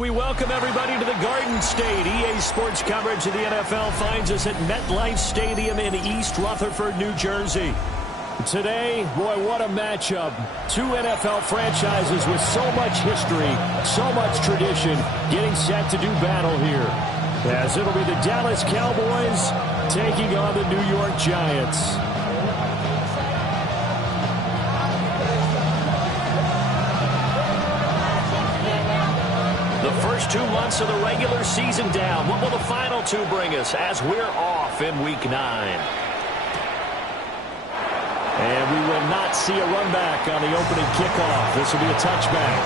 We welcome everybody to the Garden State. EA Sports coverage of the NFL finds us at MetLife Stadium in East Rutherford, New Jersey. Today, boy, what a matchup. Two NFL franchises with so much history, so much tradition, getting set to do battle here. As it'll be the Dallas Cowboys taking on the New York Giants. The first 2 months of the regular season down. What will the final 2 bring us as we're off in Week 9? And we will not see a run back on the opening kickoff. This will be a touchback.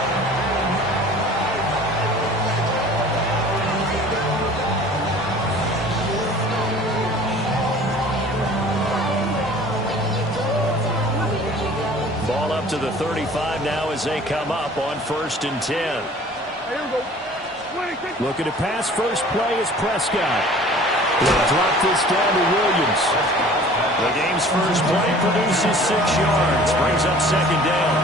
Ball up to the 35 now as they come up on 1st and 10. Looking to pass. First play is Prescott. He'll drop this down to Williams. The game's first play produces 6 yards. Brings up 2nd down.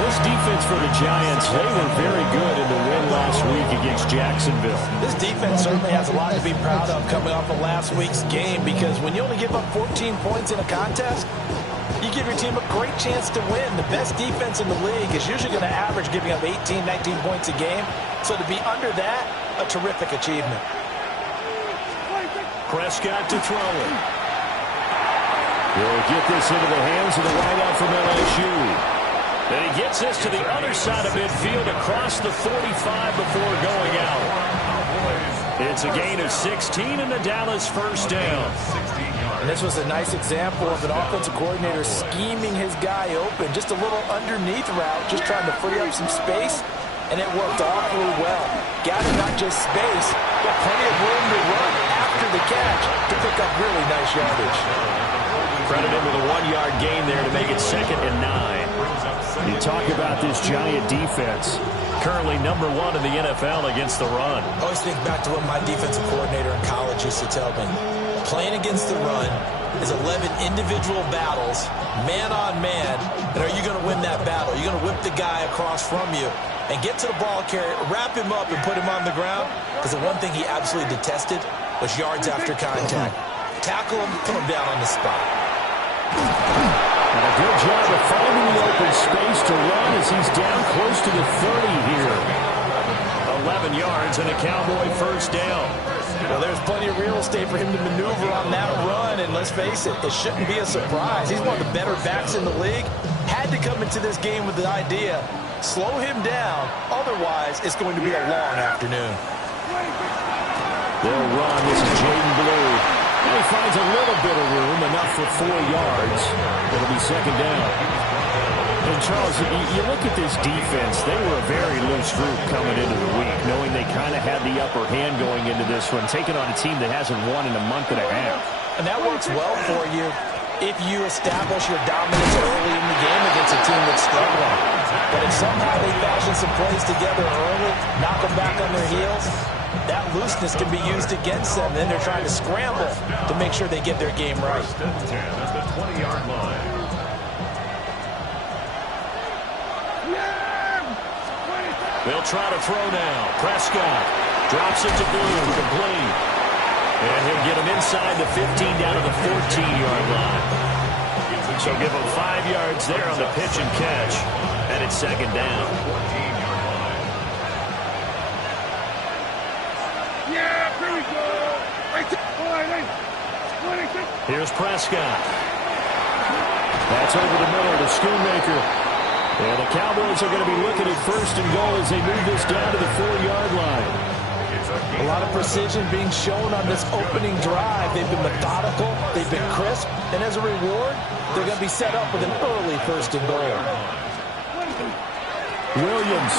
This defense for the Giants, they were very good in the win last week against Jacksonville. This defense certainly has a lot to be proud of coming off of last week's game, because when you only give up 14 points in a contest, you give your team a great chance to win. The best defense in the league is usually going to average giving up 18, 19 points a game. So to be under that, a terrific achievement. Prescott to throw it. He'll get this into the hands of the wideout from LSU. Then he gets this to the other side of midfield across the 45 before going out. It's a gain of 16 and the Dallas first down. And this was a nice example of an offensive coordinator scheming his guy open. Just a little underneath route, just trying to free up some space. And it worked awfully well. Gathered not just space, but plenty of room to run after the catch to pick up really nice yardage. Credit him with a 1-yard gain there to make it 2nd and 9. You talk about this Giant defense. Currently #1 in the NFL against the run. I always think back to what my defensive coordinator in college used to tell me. Playing against the run is 11 individual battles, man on man. And are you going to win that battle? You're going to whip the guy across from you and get to the ball carrier, wrap him up, and put him on the ground. Because the one thing he absolutely detested was yards after contact. Tackle him, put him down on the spot. And a good job of finding the open space to run as he's down close to the 30 here. 11 yards and a Cowboy first down. Well, there's plenty of real estate for him to maneuver on that run, and let's face it, it shouldn't be a surprise. He's one of the better backs in the league. Had to come into this game with the idea, slow him down, otherwise it's going to be a long afternoon. They'll run. This is Jaden Blue. And he finds a little bit of room, enough for 4 yards. It'll be 2nd down. And Charles, you look at this defense, they were a very loose group coming into the week, knowing they kind of had the upper hand going into this one, taking on a team that hasn't won in a month and a half. And that works well for you if you establish your dominance early in the game against a team that's struggling. But if somehow they fashion some plays together early, knock them back on their heels, that looseness can be used against them. Then they're trying to scramble to make sure they get their game right. That's the 20-yard line. They'll try to throw now. Prescott drops it to Blue, complete. And he'll get him inside the 15 down to the 14-yard line. So give him 5 yards there on the pitch and catch. And it's 2nd down. Here's Prescott. That's over the middle to Schoonmaker. And the Cowboys are going to be looking at 1st and goal as they move this down to the 4-yard line. A lot of precision being shown on this opening drive. They've been methodical. They've been crisp. And as a reward, they're going to be set up with an early 1st and goal. Williams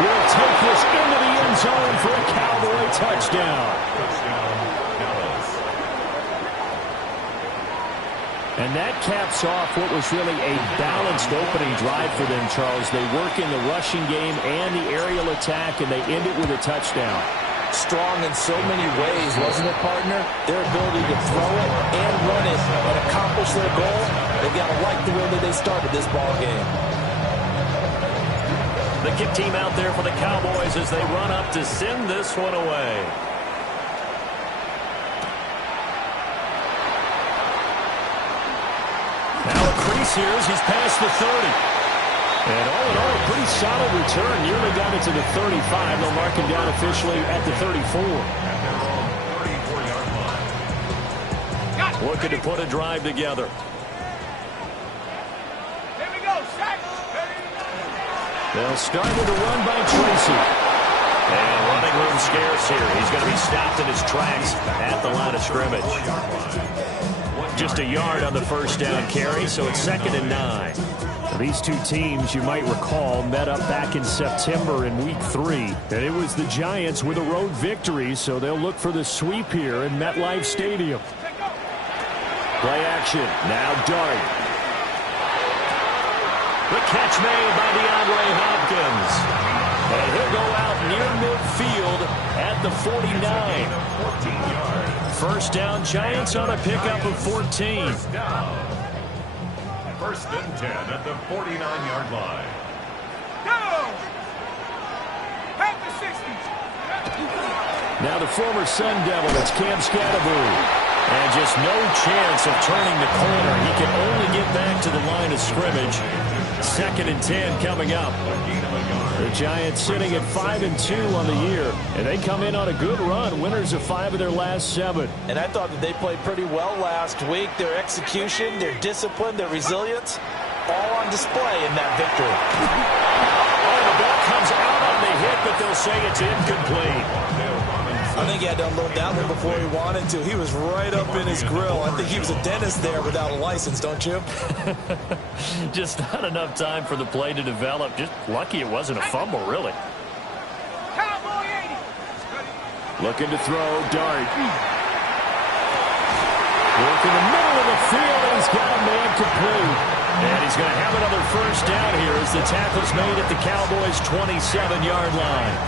will take this into the end zone for a Cowboy touchdown. And that caps off what was really a balanced opening drive for them, Charles. They work in the rushing game and the aerial attack, and they end it with a touchdown. Strong in so many ways, wasn't it, partner? Their ability to throw it and run it and accomplish their goal, they've got to like the way that they started this ball game. The kick team out there for the Cowboys as they run up to send this one away. Now a crease here as he's past the 30. And all in all, a pretty solid return. Nearly got it to the 35. They'll mark him down officially at the 34. Looking to put a drive together. Here we go, Shaq. They'll start with a run by Tracy. And running room scarce here. He's going to be stopped in his tracks at the line of scrimmage. Just a yard on the first down carry, so it's 2nd and 9. These two teams, you might recall, met up back in September in Week 3. And it was the Giants with a road victory, so they'll look for the sweep here in MetLife Stadium. Play action. Now Dart. The catch made by DeAndre Hopkins. And he'll go out near midfield at the 49. 1st down, Giants on a pickup of 14. 1st and 10 at the 49-yard line. Go! Half the 60s. Now the former Sun Devil, it's Cam Scatterbury. And just no chance of turning the corner. He can only get back to the line of scrimmage. 2nd and 10 coming up. The Giants sitting at 5-2 on the year. And they come in on a good run. Winners of 5 of their last 7. And I thought that they played pretty well last week. Their execution, their discipline, their resilience, all on display in that victory. Oh, the ball comes out on the hit, but they'll say it's incomplete. I think he had to unload that one before he wanted to. He was right up in his grill. I think he was a dentist there without a license, don't you? Just not enough time for the play to develop. Just lucky it wasn't a fumble, really. Cowboy 80. Looking to throw, Dart. Work in the middle of the field, and he's got a man complete. And he's going to have another 1st down here as the tackle's made at the Cowboys' 27-yard line.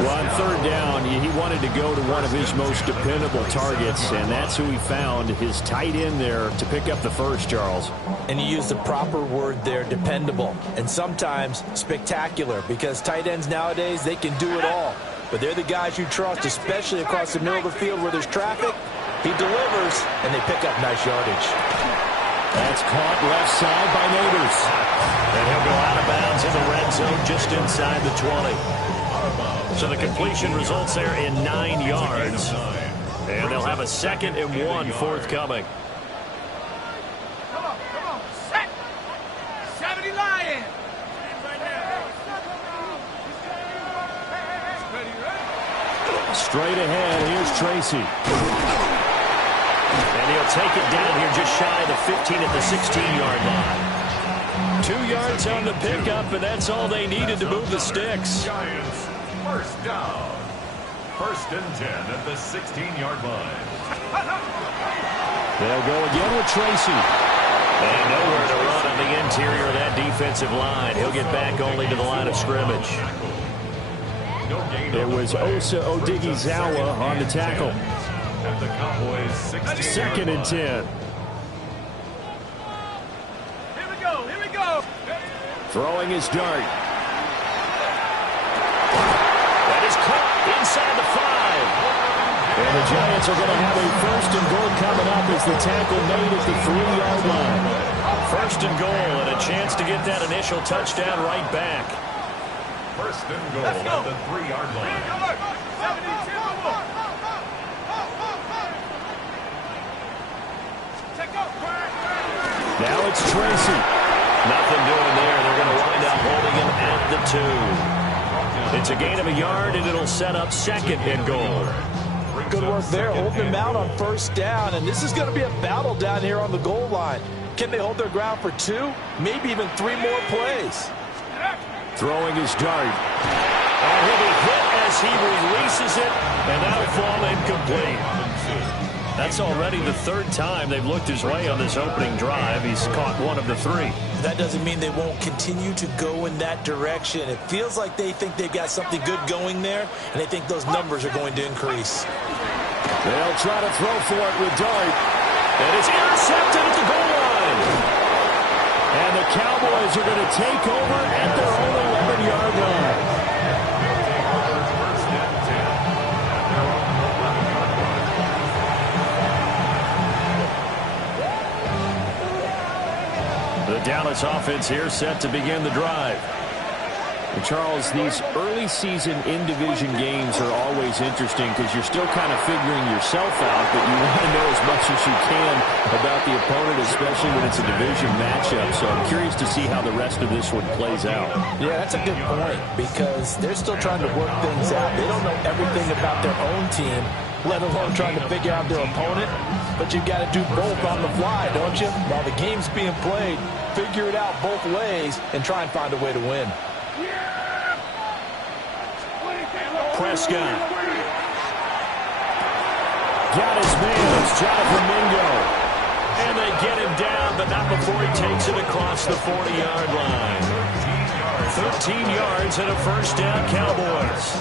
Well, on 3rd down, he wanted to go to one of his most dependable targets, and that's who he found, his tight end there, to pick up the first, Charles. And you use the proper word there, dependable, and sometimes spectacular, because tight ends nowadays, they can do it all. But they're the guys you trust, especially across the middle of the field where there's traffic. He delivers, and they pick up nice yardage. That's caught left side by Neighbors. And he'll go out of bounds in the red zone just inside the 20. So the completion results there in 9 yards. And they'll have a 2nd and 1 forthcoming. Come on. Set. 70 Lions. Straight ahead, here's Tracy. And he'll take it down here just shy of the 15 at the 16-yard line. 2 yards on the pickup, and that's all they needed to move the sticks. Giants, 1st down. 1st and 10 at the 16-yard line. They'll go again with Tracy. And nowhere to run on the interior of that defensive line. He'll get back only to the line of scrimmage. It was Osa Odighizuwa on the tackle. At the Cowboys' 2nd and 10. Here we go. Throwing his Dart. That is caught inside the 5. And the Giants are going to have a 1st and goal coming up as the tackle made at the 3-yard line. 1st and goal and a chance to get that initial touchdown right back. 1st and goal at the 3-yard line. Now it's Tracy. Nothing doing there. They're going to wind up holding him at the 2. It's a gain of a yard, and it'll set up 2nd and goal. Good work there, holding him out on 1st down, and this is going to be a battle down here on the goal line. Can they hold their ground for 2, maybe even 3 more plays? Throwing his Dart. And he'll be hit as he releases it, and that'll fall incomplete. That's already the 3rd time they've looked his way on this opening drive. He's caught 1 of the 3. That doesn't mean they won't continue to go in that direction. It feels like they think they've got something good going there, and they think those numbers are going to increase. They'll try to throw for it with Dart. And it's intercepted at the goal line. And the Cowboys are going to take over at their own 2-yard line. First and 10. And they're on the 11-yard line. The Dallas offense here set to begin the drive. And Charles, these early season in-division games are always interesting because you're still kind of figuring yourself out, but you want to know as much as you can about the opponent, especially when it's a division matchup. So I'm curious to see how the rest of this one plays out. Yeah, that's a good point because they're still trying to work things out. They don't know everything about their own team, let alone trying to figure out their opponent. But you've got to do both on the fly, don't you? While the game's being played, figure it out both ways and try and find a way to win. Prescott. Got his man. It's Jonathan Mingo. And they get him down, but not before he takes it across the 40-yard line. 13 yards and a first down, Cowboys.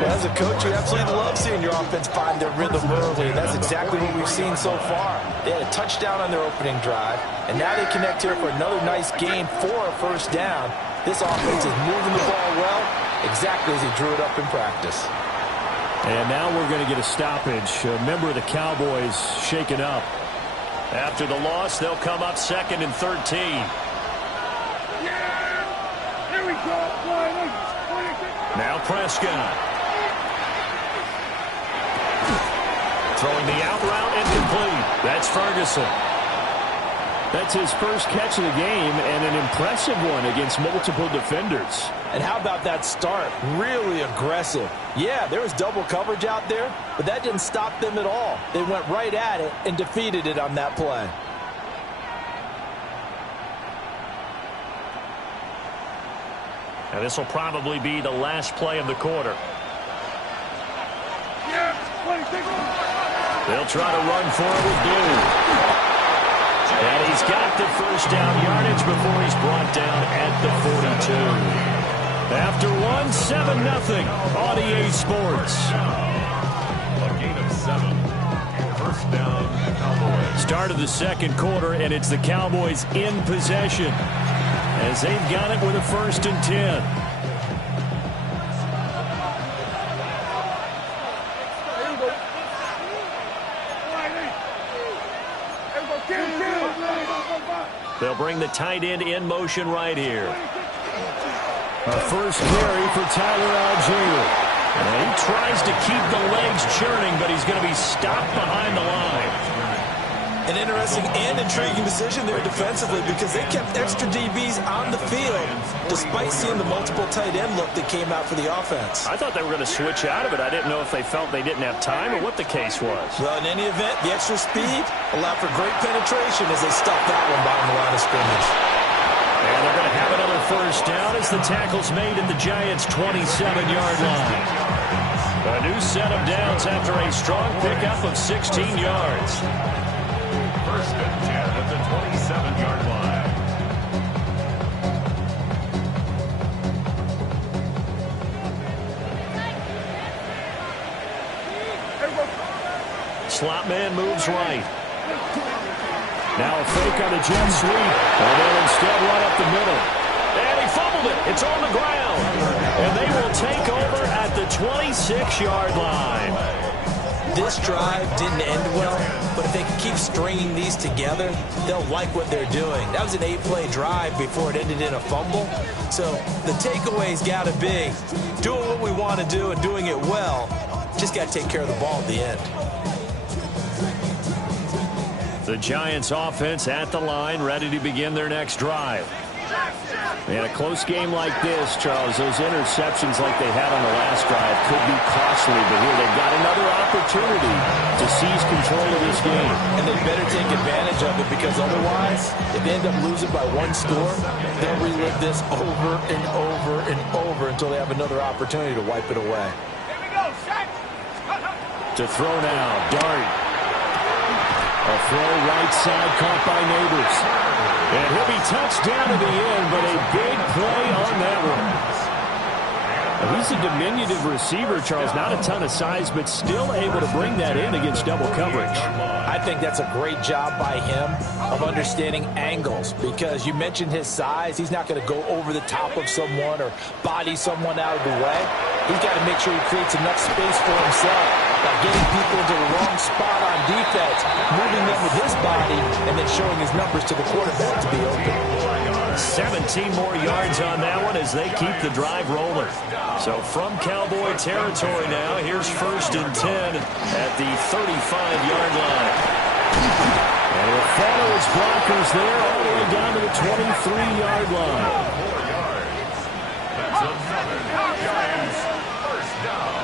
Well, as a coach, you absolutely love seeing your offense find their rhythm early, and that's exactly what we've seen so far. They had a touchdown on their opening drive, and now they connect here for another nice gain for a first down. This offense is moving the ball well, exactly as he drew it up in practice. And now we're going to get a stoppage. A member of the Cowboys shaken up. After the loss, they'll come up 2nd and 13. Here we go. Now Prescott. Throwing the out route incomplete. That's Ferguson. That's his first catch of the game and an impressive one against multiple defenders. And how about that start? Really aggressive. Yeah, there was double coverage out there, but that didn't stop them at all. They went right at it and defeated it on that play. Now this will probably be the last play of the quarter. They'll try to run for it with Blue. And he's got the first down yardage before he's brought down at the 42. After one, 7-0 on EA Sports. A gain of 7. First down, Cowboys. Start of the second quarter, and it's the Cowboys in possession as they've got it with a 1st and 10. They'll bring the tight end in motion right here. A first carry for Tyler Algier. And he tries to keep the legs churning, but he's going to be stopped behind the line. An interesting and intriguing decision there defensively because they kept extra DBs on the field despite seeing the multiple tight end look that came out for the offense. I thought they were going to switch out of it. I didn't know if they felt they didn't have time or what the case was. Well, in any event, the extra speed allowed for great penetration as they stuffed that one behind the line of scrimmage. And they're going to have another first down as the tackle's made at the Giants' 27-yard line. A new set of downs after a strong pickup of 16 yards. First and 10 at the 27-yard line. Slot man moves right. Now a fake on the jet sweep. And they'll instead run up the middle. And he fumbled it. It's on the ground. And they will take over at the 26-yard line. This drive didn't end well, but if they can keep stringing these together, they'll like what they're doing. That was an 8-play drive before it ended in a fumble. So the takeaway's got to be doing what we want to do and doing it well. Just got to take care of the ball at the end. The Giants offense at the line, ready to begin their next drive. In a close game like this, Charles, those interceptions like they had on the last drive could be costly, but here they've got another opportunity to seize control of this game. And they better take advantage of it because otherwise, if they end up losing by one score, they'll relive this over and over and over until they have another opportunity to wipe it away. Here we go, Shaq. To throw now, Dart. A throw right side caught by Neighbors. And he'll be touched down to the end, but a big play on that one. He's a diminutive receiver, Charles. Not a ton of size, but still able to bring that in against double coverage. I think that's a great job by him of understanding angles, because you mentioned his size. He's not going to go over the top of someone or body someone out of the way. He's got to make sure he creates enough space for himself by getting people into the wrong spot on defense, moving them with his body, and then showing his numbers to the quarterback to be open. 17 more yards on that one as they keep the drive rolling. So from Cowboy territory now, here's 1st and 10 at the 35-yard line. And we'll follow his blockers there all the way down to the 23-yard line. That's another Giants first down.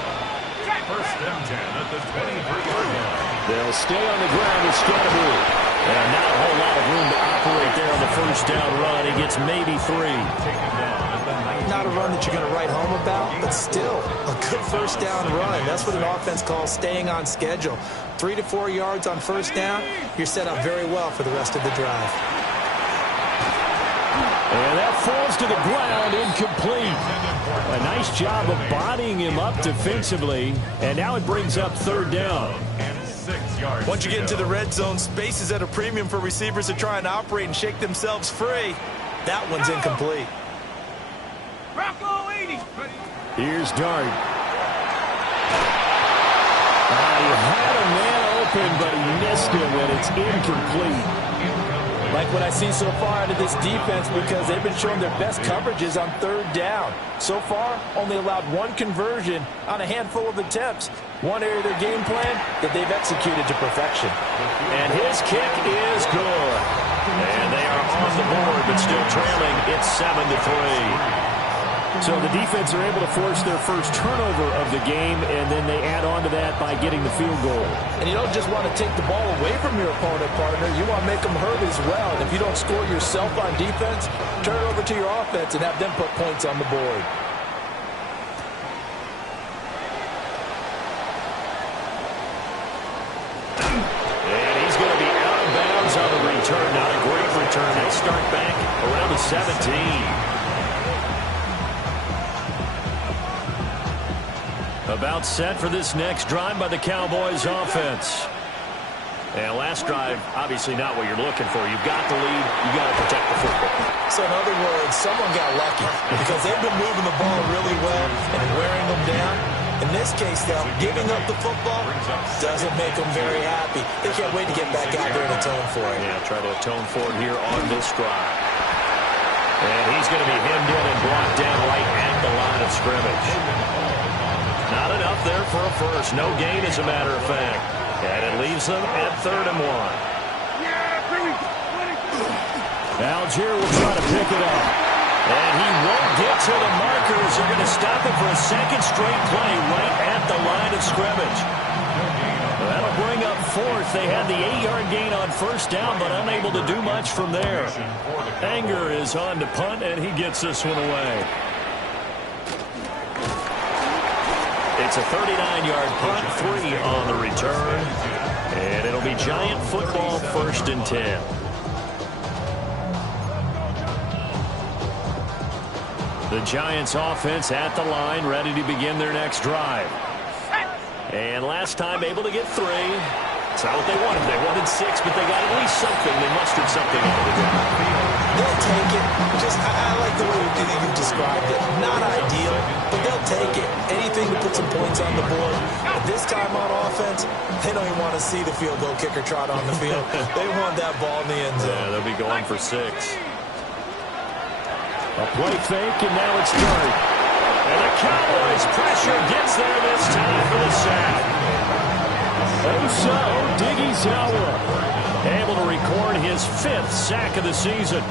1st and 10 at the 23-yard line. They'll stay on the ground with Scatterbury. And not a whole lot of room to operate there on the 1st down run. He gets maybe 3. Not a run that you're going to write home about, but still a good 1st down run. That's what an offense calls staying on schedule. 3 to 4 yards on 1st down, you're set up very well for the rest of the drive. And that falls to the ground, incomplete. A nice job of bodying him up defensively. And now it brings up 3rd down. Once you get into the red zone, space is at a premium for receivers to try and operate and shake themselves free. That one's incomplete. Bronco 80. Here's Dart. He had a man open, but he missed him, and it's incomplete. Like what I see so far out of this defense, because they've been showing their best coverages on 3rd down. So far, only allowed 1 conversion on a handful of attempts. One area of their game plan that they've executed to perfection. And his kick is good. And they are on the board, but still trailing. It's 7-3. So the defense are able to force their first turnover of the game, and then they add on to that by getting the field goal. And you don't just want to take the ball away from your opponent, partner. You want to make them hurt as well. And if you don't score yourself on defense, turn it over to your offense and have them put points on the board. And he's going to be out of bounds on the return. Not a great return. They'll start back around the 17. About set for this next drive by the Cowboys offense. And last drive, obviously not what you're looking for. You've got the lead. You've got to protect the football. So in other words, someone got lucky because they've been moving the ball really well and wearing them down. In this case, though, giving up the football doesn't make them very happy. They can't wait to get back out there and atone for it. Yeah, try to atone for it here on this drive. And he's going to be hemmed in and brought down right at the line of scrimmage. Not enough there for a first. No gain, as a matter of fact. And it leaves them at 3rd and 1. Algier will try to pick it up. And he won't get to the markers. They're going to stop it for a 2nd straight play right at the line of scrimmage. That'll bring up 4th. They had the 8-yard gain on 1st down, but unable to do much from there. Anger is on to punt, and he gets this one away. It's a 39-yard punt, 3 on the return. And it'll be Giant football, 1st and 10. The Giants offense at the line, ready to begin their next drive. And last time able to get 3. It's not what they wanted. They wanted 6, but they got at least something. They mustered something out of the drive. They'll take it. I like the way you described it. Not ideal, but they'll take it. Anything to put some points on the board. But this time on offense, they don't even want to see the field goal kicker trot on the field. They want that ball in the end zone. Yeah, they'll be going for 6. A play fake, and now it's 3rd. And the Cowboys pressure gets there this time for the sack. Osa Odighizuwa able to record his 5th sack of the season.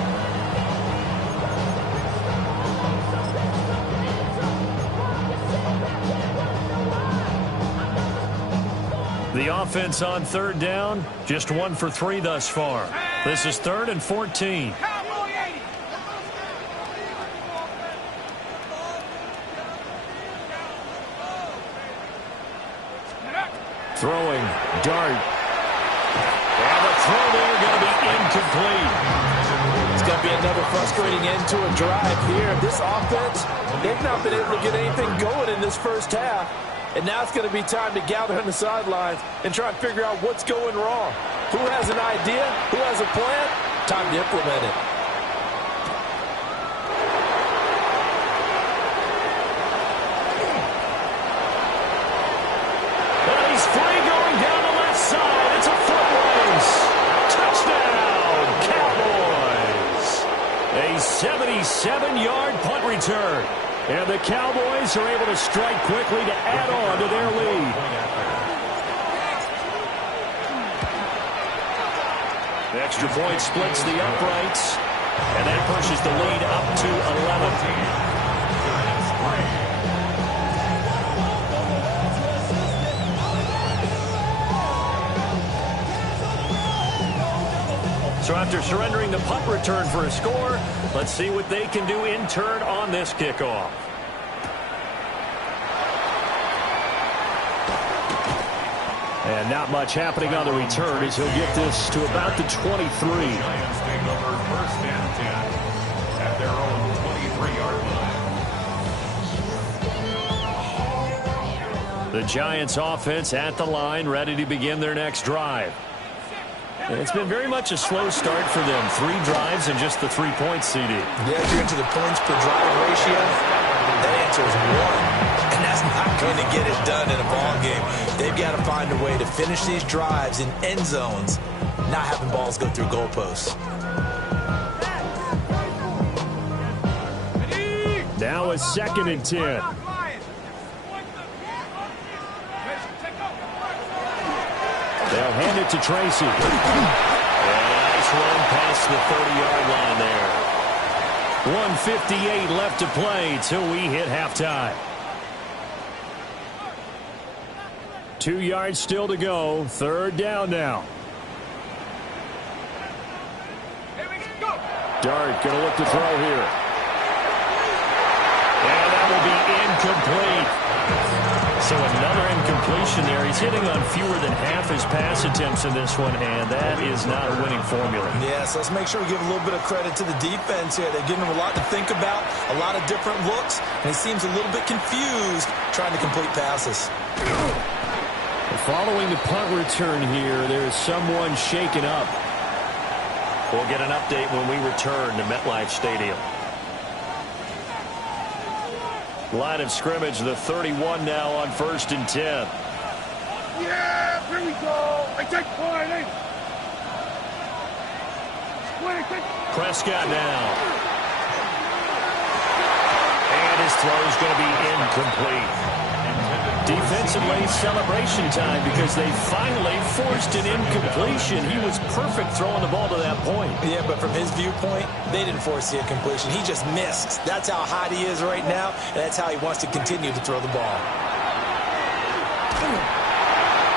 The offense on 3rd down, just 1 for 3 thus far. This is 3rd and 14. Throwing, Dart. And the throw there going to be incomplete. It's going to be another frustrating end to a drive here. This offense, they've not been able to get anything going in this first half. And now it's going to be time to gather on the sidelines and try and figure out what's going wrong. Who has an idea? Who has a plan? Time to implement it. And he's free going down the left side. It's a foot race. Touchdown, Cowboys. A 77-yard punt return. And the Cowboys are able to strike quickly to add on to their lead. The extra point splits the uprights, and that pushes the lead up to 11. So after surrendering the punt return for a score, let's see what they can do in turn on this kickoff. And not much happening on the return as he'll get this to about the 23. Giants take over 1st and 10 at their own 23-yard line. The Giants offense at the line, ready to begin their next drive. It's been very much a slow start for them. 3 drives and just the 3 points, CD. Yeah, if you're into the points per drive ratio, that answer is 1. And that's not going to get it done in a ball game. They've got to find a way to finish these drives in end zones, not having balls go through goalposts. Now a 2nd and 10. They'll hand it to Tracy. And a nice run past the 30-yard line there. 1:58 left to play till we hit halftime. 2 yards still to go. 3rd down now. Dart going to look to throw here. And that will be incomplete. So another incompletion there. He's hitting on fewer than half his pass attempts in this one, and that is not a winning formula. Yes, let's make sure we give a little bit of credit to the defense here. They've given him a lot to think about, a lot of different looks, and he seems a little bit confused trying to complete passes. Following the punt return here, there is someone shaken up. We'll get an update when we return to MetLife Stadium. Line of scrimmage, the 31 now on 1st and 10. Yeah, here we go. I take point. Prescott now. And his throw is going to be incomplete. Defensively, celebration time because they finally forced an incompletion. He was perfect throwing the ball to that point. Yeah, but from his viewpoint, they didn't force the incompletion. He just missed. That's how hot he is right now, and that's how he wants to continue to throw the ball.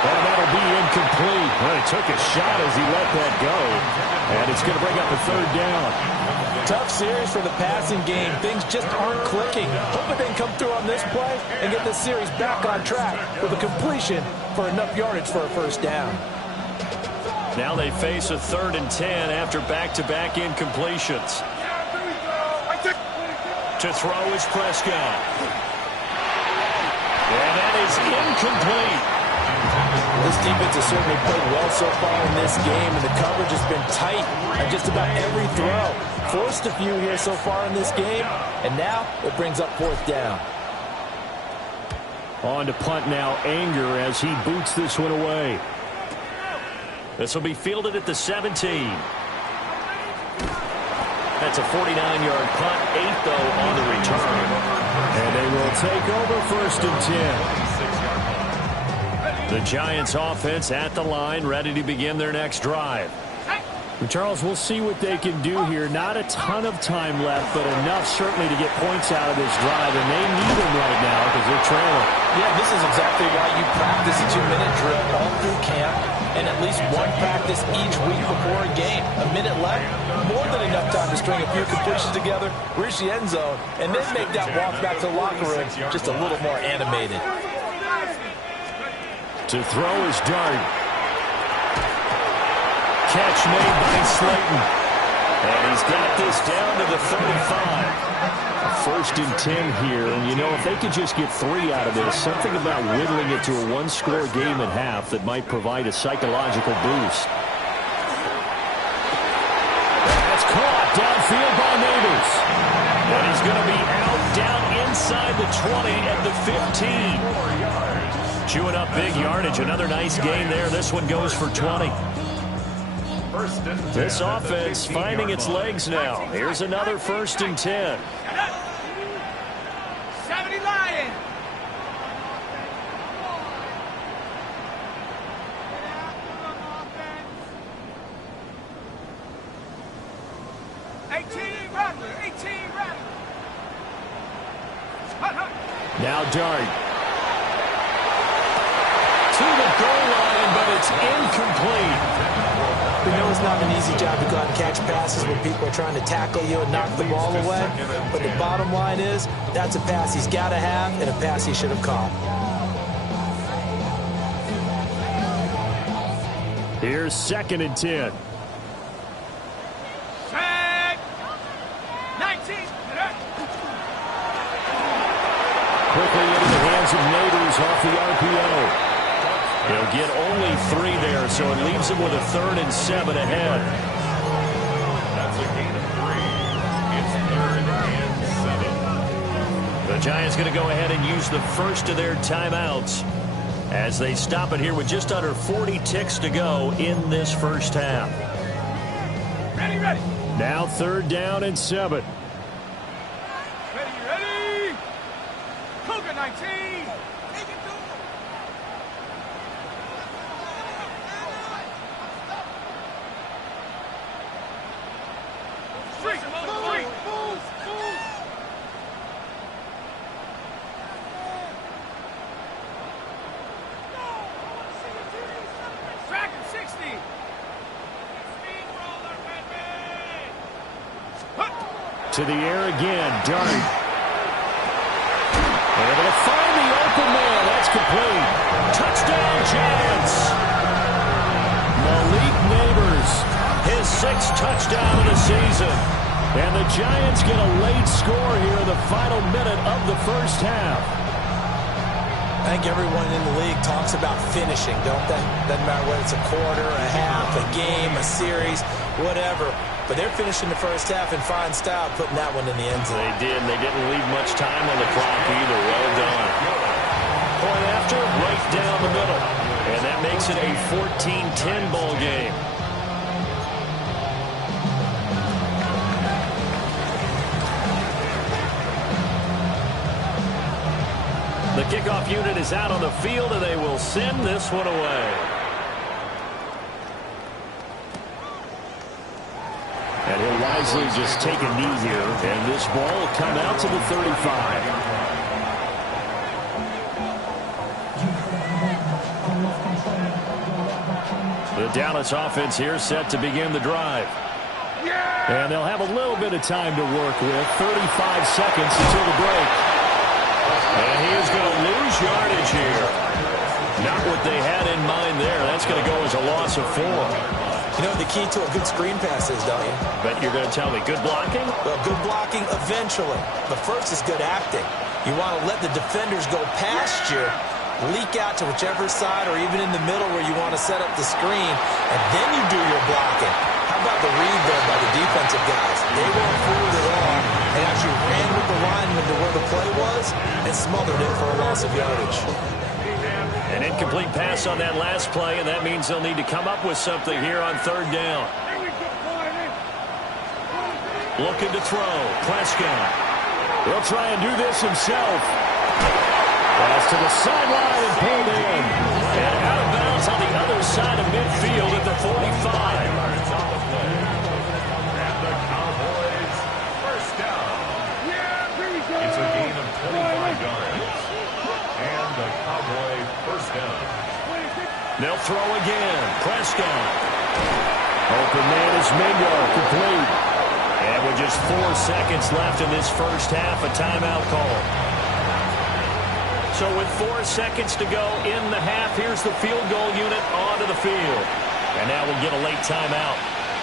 And that'll be incomplete. Well, he took a shot as he let that go. And it's going to bring up a 3rd down. Tough series for the passing game. Things just aren't clicking. Hoping they can come through on this play and get this series back on track with a completion for enough yardage for a 1st down. Now they face a 3rd and 10 after back-to-back incompletions. To throw is Prescott. And that is incomplete. This defense has certainly played well so far in this game, and the coverage has been tight on just about every throw. Forced a few here so far in this game, and now it brings up 4th down. On to punt now, Anger as he boots this one away. This will be fielded at the 17. That's a 49-yard punt, 8 though on the return. And they will take over 1st and 10. The Giants offense at the line, ready to begin their next drive. Charles, we'll see what they can do here. Not a ton of time left, but enough certainly to get points out of this drive, and they need them right now because they're trailing. Yeah, this is exactly why you practice a 2-minute drill all through camp and at least one practice each week before a game. A minute left, more than enough time to string a few completions together, reach the end zone, and then make that walk back to the locker room just a little more animated. To throw is Dart. Catch made by Slayton. And he's got this down to the 35. First and 10 here, and you know, if they could just get 3 out of this, something about whittling it to a one-score game at half that might provide a psychological boost. That's caught downfield by Neighbors. And he's going to be out down inside the 20 at the 15. Chewing up big yardage. Another nice gain there. This one goes for 20. This offense finding its legs now. Here's another 1st and 10. 70 Lions. Now Dart. To the goal line, but it's incomplete. We know it's not an easy job to go out and catch passes when people are trying to tackle you and knock the ball away. But the bottom line is, that's a pass he's got to have and a pass he should have caught. Here's 2nd and 10. Set. 19. Quickly into the hands of Neighbors off the RPO. He'll get only 3 there, so it leaves him with a 3rd and 7 ahead. That's a gain of 3. It's 3rd and 7. The Giants going to go ahead and use the first of their timeouts as they stop it here with just under 40 ticks to go in this first half. Ready, ready. Now 3rd down and 7. Ready, ready. Cougar 19. Take it to him. Street, street. Move. Track him 60. To the air again, Dart. Able to find the open man. That's complete. Touchdown, Giants. Malik Neighbors, his 6th touchdown of the season. And the Giants get a late score here in the final minute of the first half. I think everyone in the league talks about finishing, don't they? Doesn't matter whether it's a quarter, a half, a game, a series, whatever. But they're finishing the first half in fine style, putting that one in the end zone. They did, and they didn't leave much time on the clock either. Well done. Point after, right down the middle. And that makes it a 14-10 ball game. The kickoff unit is out on the field, and they will send this one away. And he'll wisely just take a knee here, and this ball will come out to the 35. The Dallas offense here set to begin the drive. And they'll have a little bit of time to work with, 35 seconds until the break. And he is going to lose yardage here. Not what they had in mind there. That's going to go as a loss of 4. You know what the key to a good screen pass is, don't you? But you're going to tell me good blocking? Well, good blocking eventually. But first is good acting. You want to let the defenders go past you, leak out to whichever side or even in the middle where you want to set up the screen, and then you do your blocking. How about the read there by the defensive guys? They weren't fooled at all. They actually ran with the lineman to where the play was and smothered it for a loss of yardage. An incomplete pass on that last play, and that means they'll need to come up with something here on 3rd down. Looking to throw. Prescott. He'll try and do this himself. Pass to the sideline and pulled in. And out of bounds on the other side of midfield at the 45. And the Cowboys first down. It's a gain of 25 yards. And the Cowboy first down. They'll throw again. Prescott. Open man is Mingo. Complete. And with just 4 seconds left in this first half, a timeout call. So with 4 seconds to go in the half, here's the field goal unit onto the field. And now we'll get a late timeout.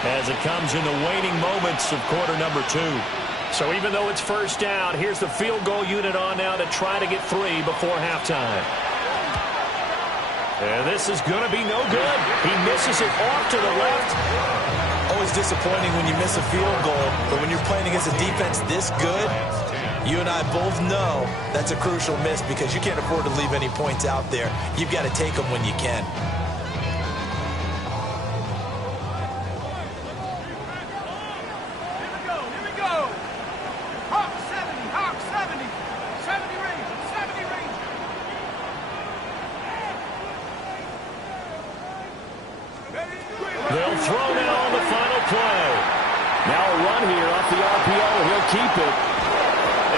as it comes in the waning moments of quarter number 2. So even though it's first down, here's the field goal unit on now to try to get 3 before halftime. And this is going to be no good. He misses it off to the left. Always disappointing when you miss a field goal, but when you're playing against a defense this good, you and I both know that's a crucial miss because you can't afford to leave any points out there. You've got to take them when you can. They'll throw now on the final play. Now a run here off the RPO. He'll keep it.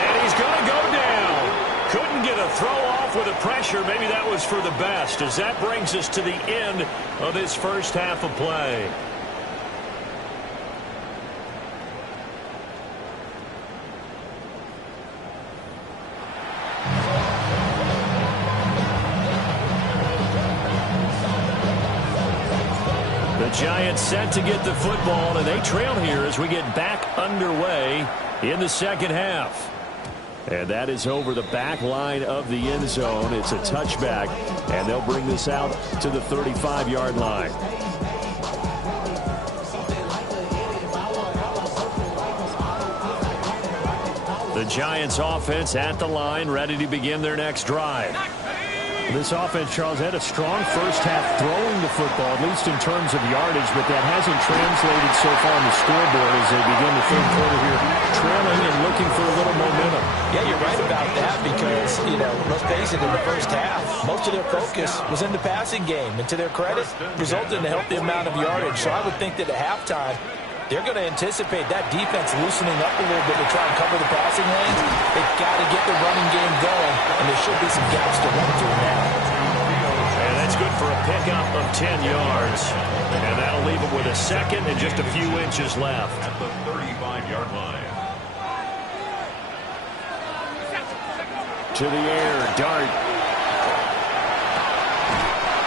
And he's going to go down. Couldn't get a throw off with the pressure. Maybe that was for the best, as that brings us to the end of this first half of play. The Giants set to get the football, and they trail here as we get back underway in the second half. And that is over the back line of the end zone. It's a touchback, and they'll bring this out to the 35-yard line. The Giants offense at the line, ready to begin their next drive. This offense, Charles, had a strong first half throwing the football, at least in terms of yardage, but that hasn't translated so far on the scoreboard as they begin the third quarter here, trailing and looking for a little momentum. Yeah, you're right about that because, let's face it, in the first half, most of their focus was in the passing game. And to their credit, resulted in a healthy amount of yardage. So I would think that at halftime, they're going to anticipate that defense loosening up a little bit to try and cover the passing lanes. They've got to get the running game going, and there should be some gaps to run through now. And that's good for a pickup of 10 yards. And that'll leave them with a second and just a few inches left. At the 35-yard line. To the air, Dart.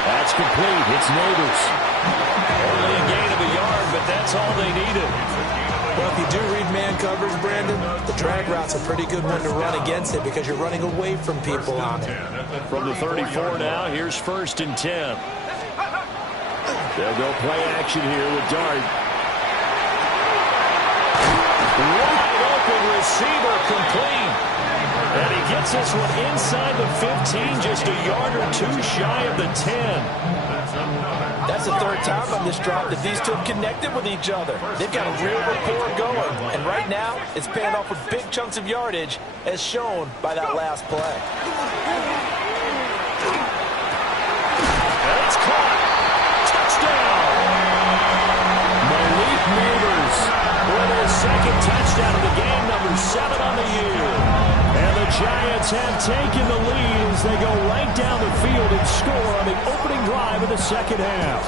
That's complete. It's Neighbors. Only a gain of a yard, but that's all they needed. Well, if you do read man coverage, Brandon, the drag route's a pretty good one to run against it because you're running away from people on it. From the 34 now, here's 1st and 10. They'll go play action here with Dart. Wide open receiver, complete. And he gets this one inside the 15, just a yard or two shy of the 10. That's the third time on this drive that these two have connected with each other. They've got a real rapport going. And right now, it's paying off with big chunks of yardage, as shown by that last play. And it's caught. Touchdown. Malik Neighbors with his second touchdown of the game, number 7 on the year. And the Giants have taken the lead as they go right down the field and score on the opening drive of the second half.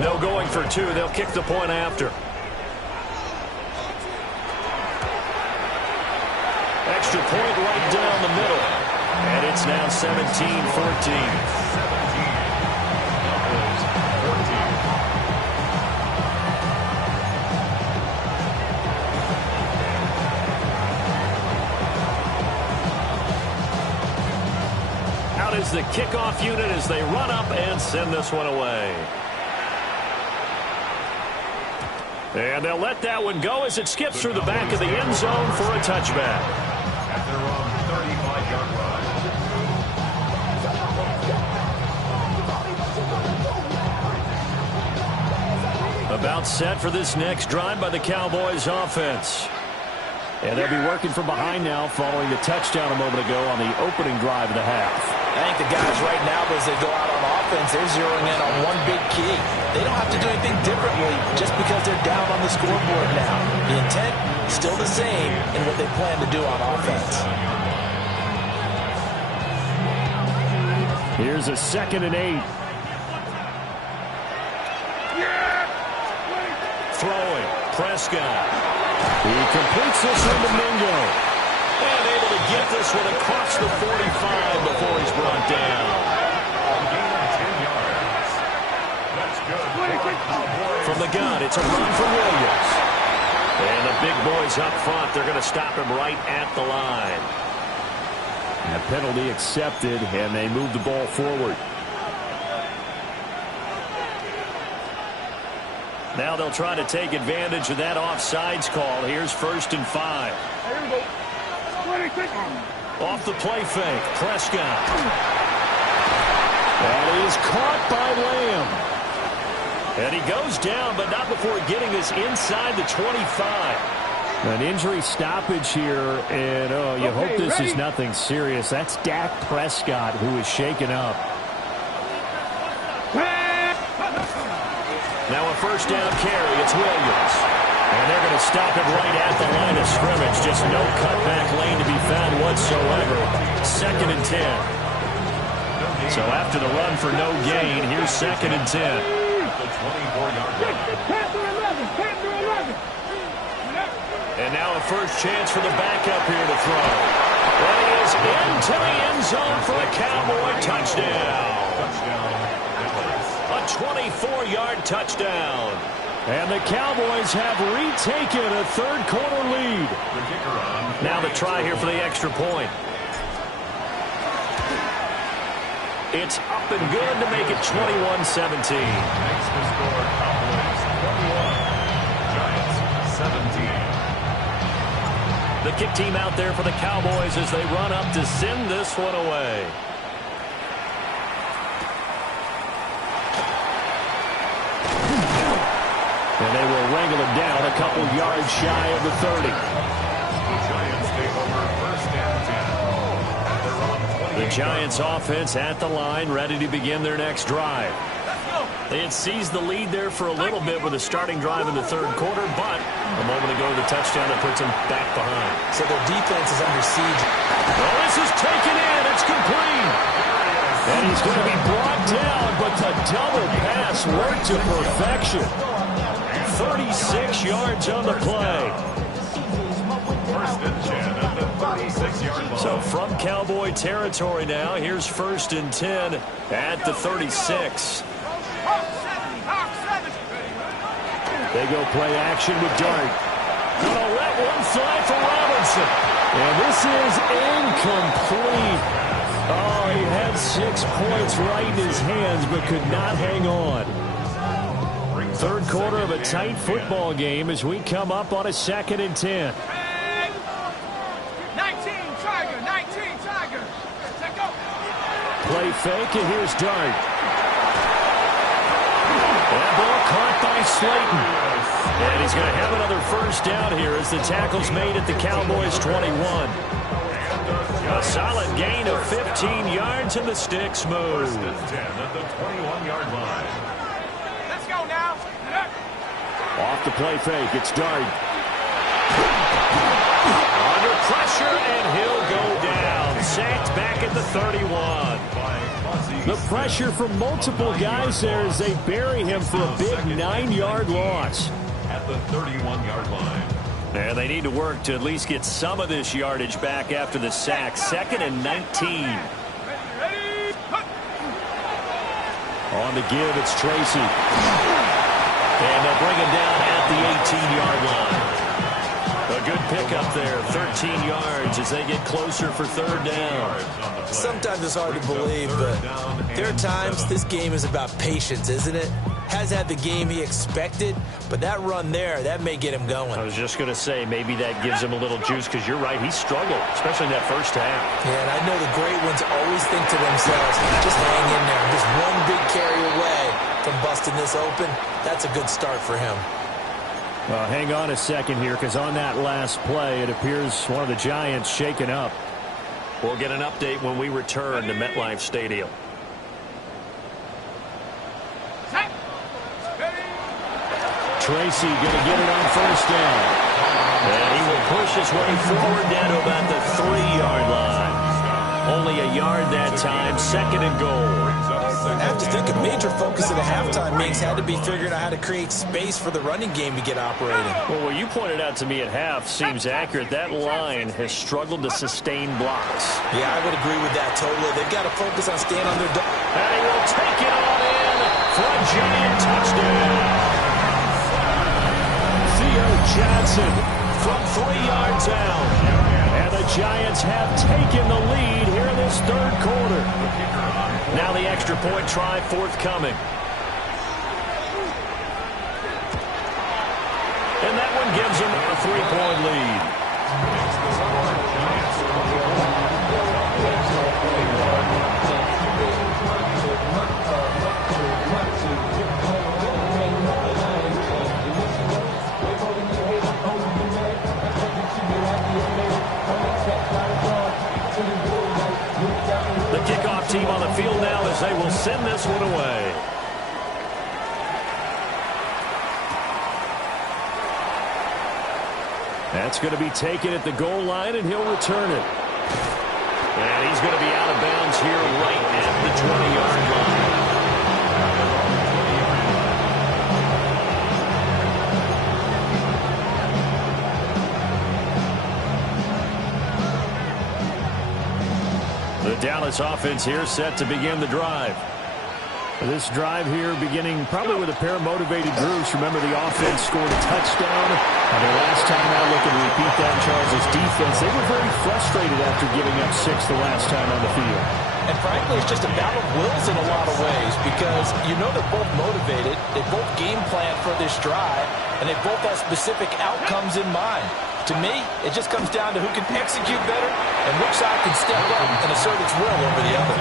No going for 2. They'll kick the point after. Extra point right down the middle. And it's now 17-14. Is the kickoff unit as they run up and send this one away. And they'll let that one go as it skips through the back of the end zone for a touchback. At their own 35-yard line. About set for this next drive by the Cowboys offense. And they'll be working from behind now following the touchdown a moment ago on the opening drive of the half. I think the guys right now, as they go out on offense, they're zeroing in on one big key. They don't have to do anything differently just because they're down on the scoreboard now. The intent is still the same in what they plan to do on offense. Here's a 2nd and 8. Throwing. Prescott. He completes this one to Mingo. And able to get this one across the 45 before he's brought down. Gain of 10 yards. That's good. From From the gun, it's a run for Williams. And the big boys up front, they're going to stop him right at the line. And a penalty accepted, and they move the ball forward. Now they'll try to take advantage of that offsides call. Here's 1st and 5. Off the play fake, Prescott. That is caught by Lamb. And he goes down, but not before getting us inside the 25. An injury stoppage here, and you hope this is nothing serious. That's Dak Prescott, who is shaken up. Now a 1st down carry, it's Williams. And they're going to stop it right at the line of scrimmage. Just no cutback lane to be found whatsoever. 2nd and 10. So after the run for no gain, here's 2nd and 10. The 24-yard line. And now a first chance for the backup here to throw. That is into the end zone for a Cowboy touchdown. A 24-yard touchdown. And the Cowboys have retaken a 3rd quarter lead. Now the try here for the extra point. It's up and good to make it 21-17. Makes the score Cowboys 21, Giants 17. The kick team out there for the Cowboys as they run up to send this one away. And they will wrangle it down a couple yards shy of the 30. The Giants take over 1st and 10. They're on 28. The Giants offense at the line, ready to begin their next drive. They had seized the lead there for a little bit with a starting drive in the 3rd quarter, but a moment ago the touchdown that puts them back behind. So their defense is under siege. Well, this is taken in. It's complete. And he's going to be brought down, but the double pass worked to perfection. 36 yards on the play. 1st and 10 at the 36-yard line. So from Cowboy territory now, here's 1st and 10 at the 36. They go play action with Dart. Gonna let one fly for Robinson. And this is incomplete. Oh, he had 6 points right in his hands, but could not hang on. 3rd quarter of a tight football game as we come up on a 2nd and 10. 19 Tiger. Let's go. Play fake, and here's Dart. That ball caught by Slayton. And he's going to have another 1st down here as the tackle's made at the Cowboys' 21. A solid gain of 15 yards, and the sticks move. 1st and 10 at the 21-yard line. Let's go now. Off the play fake, it's Dart. Under pressure, and he'll go down. Sacked back at the 31. The pressure from multiple guys there as they bury him for a big 9-yard loss. At the 31-yard line. And they need to work to at least get some of this yardage back after the sack. 2nd and 19. On the give, it's Tracy. And they'll bring him down at the 18-yard line. A good pickup there, 13 yards as they get closer for 3rd down. Sometimes it's hard to believe, but there are times this game is about patience, isn't it? Has had the game he expected, but that run there, that may get him going. I was just going to say, maybe that gives him a little juice, because you're right, he struggled, especially in that 1st half. Yeah, and I know the great ones always think to themselves, just hang in there. Just one big carry away from busting this open. That's a good start for him. Well, hang on a second here, because on that last play, it appears one of the Giants shaken up. We'll get an update when we return to MetLife Stadium. Tracy going to get it on 1st down. And he will push his way forward down to about the 3-yard line. Only a yard that time, 2nd and goal. I have to think a major focus of the halftime mix had to be figuring out how to create space for the running game to get operating. Well, what you pointed out to me at half seems accurate. That line has struggled to sustain blocks. Yeah, I would agree with that totally. They've got to focus on staying on their... And he will take it all in for a Giant touchdown. Johnson from 3 yards out. And the Giants have taken the lead here in this third quarter. Now the extra point try forthcoming. And that one gives them a 3-point lead. The kickoff team on the field now as they will send this one away. That's going to be taken at the goal line, and he'll return it. And he's going to be out of bounds here right at the 20-yard line. The Dallas offense here set to begin the drive. This drive here beginning probably with a pair of motivated groups. Remember, the offense scored a touchdown. And their last time out, looking to repeat that in Charles' defense. They were very frustrated after giving up 6 the last time on the field. And frankly, it's just a battle of wills in a lot of ways because you know they're both motivated. They both game plan for this drive, and they both have specific outcomes in mind. To me, it just comes down to who can execute better and which side can step up and assert its will over the other.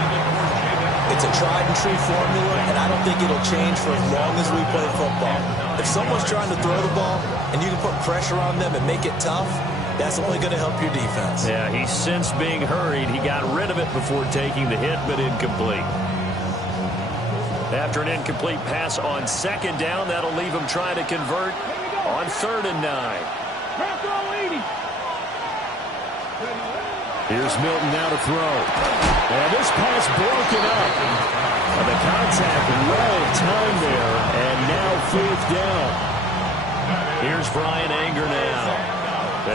It's a tried-and-true formula, and I don't think it'll change for as long as we play football. If someone's trying to throw the ball and you can put pressure on them and make it tough, that's only going to help your defense. Yeah, he sensed being hurried. He got rid of it before taking the hit, but incomplete. After an incomplete pass on 2nd down, that'll leave him trying to convert on 3rd and 9. Here's Milton now to throw. And this pass broken up. And the contact well timed there. And now 4th down. Here's Brian Anger now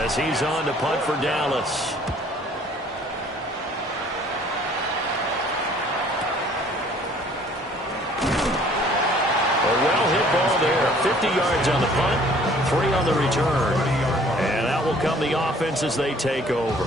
as he's on to punt for Dallas. A well-hit ball there. 50 yards on the punt, 3 on the return. And out will come the offense as they take over.